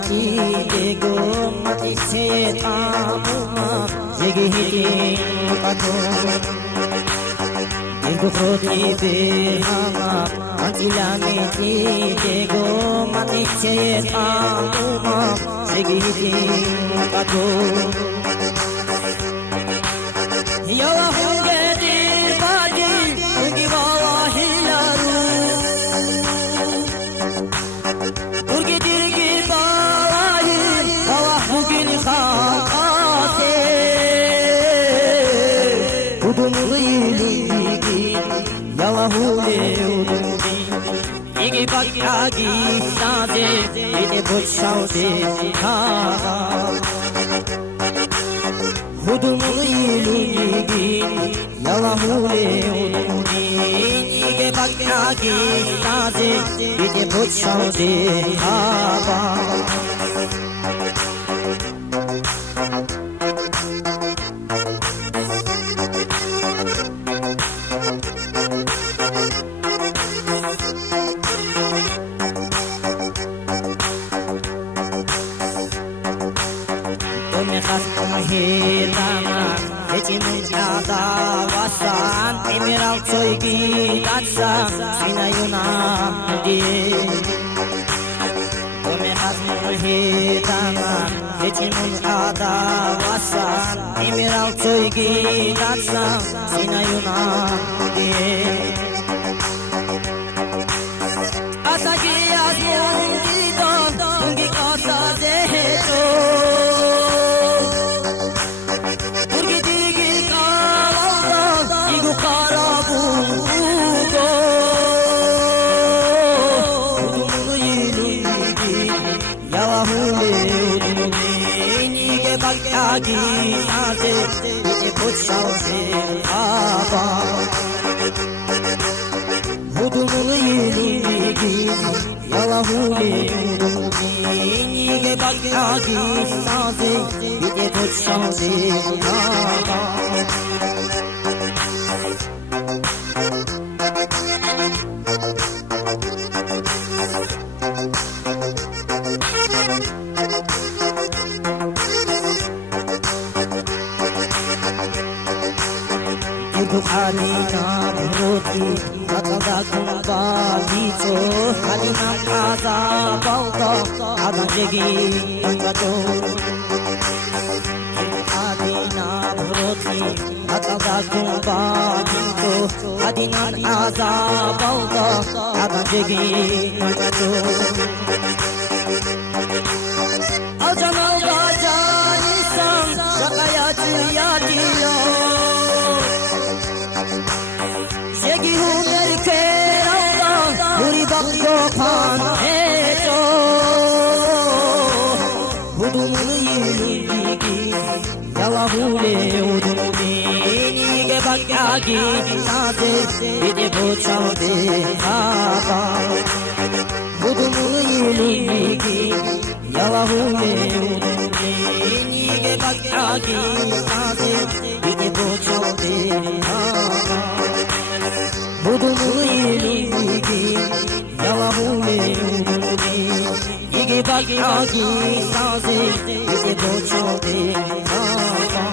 Dego mati setama Zegi hiti pato Dego proti behama Antilani Dego mati setama Zegi hiti pato Yala hunge dirbaji Ungi wawahi laru Urgi dirgi bawahi Bawah bugin khakate Udum giligi Yala hule udumi Igi bakyagi sade Ide butshaude kara Hudum ilunigi Yala hule udumi Ige bakyagi sade Ide butshaude kara Ada wasan emerald soigi datsa sinayuna di Tome hasmu hitana hechimun ada wasan emerald soigi datsa sinayuna di Asagi asmun gidon ungi kota deheto Agi ade ite pushaude aba Hudum iligi Yala hule udumi Nige agi ade ite pushaude aba Alina roti atada kumba dicho Alina kaza bauta adan jegi angato Alina roti atada kumba dicho Alina kaza bauta adan jegi angato Aljanal gajani sam shakayati yatiyo Shegi huner ke rauda Muri bakko pan hecho Hudum iligi Yala hule udumi Nige bakyagi nade Ide bochaude haba Hudum iligi Yala hule udumi Nige bakyagi nade Ide bochaude haba Hudum iligi Yala hule udumi Ige bakyagi nade Ide bochaude haba